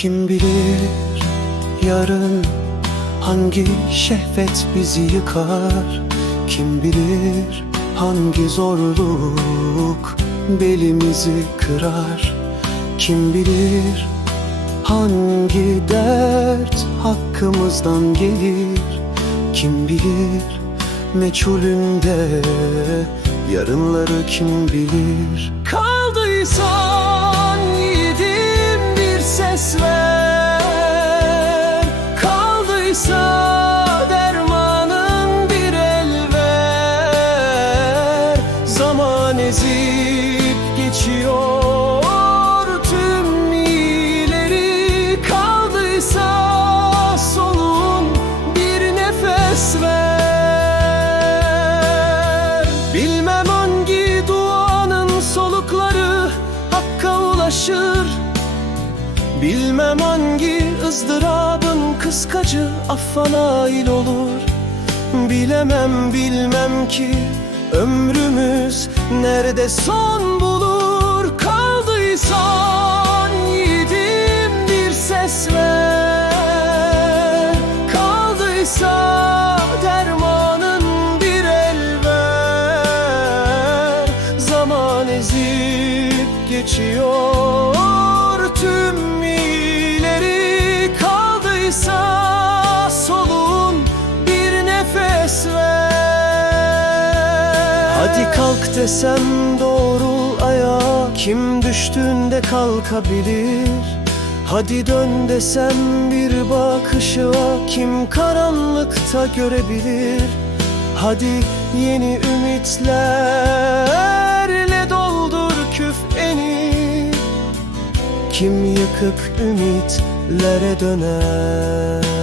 Kim bilir yarın hangi şehvet bizi yıkar? Kim bilir hangi zorluk belimizi kırar? Kim bilir hangi dert hakkımızdan gelir? Kim bilir meçhulünde yarınları kim bilir? Kaldıysan yiğidim ver Kaldıysa dermanın bir el ver. Zaman ezip geçiyor tüm ileri Kaldıysa solun bir nefes ver. Bilmem hangi duanın solukları hakka ulaşır Bilmem hangi ızdırabın kıskacı affa nail olur. Bilemem bilmem ki ömrümüz nerede son bulur. Kaldıysan yiğidim bir ses ver Kaldıysa dermanın bir el ver. Zaman ezip geçiyor tüm ileri Kaldıysa solun bir nefes ver. Hadi kalk desem doğrul ayağa Kim düştüğünde kalkabilir? Hadi dön desem bir bakışa Kim karanlıkta görebilir? Hadi yeni ümitlerle Kim yıkık ümitlere döner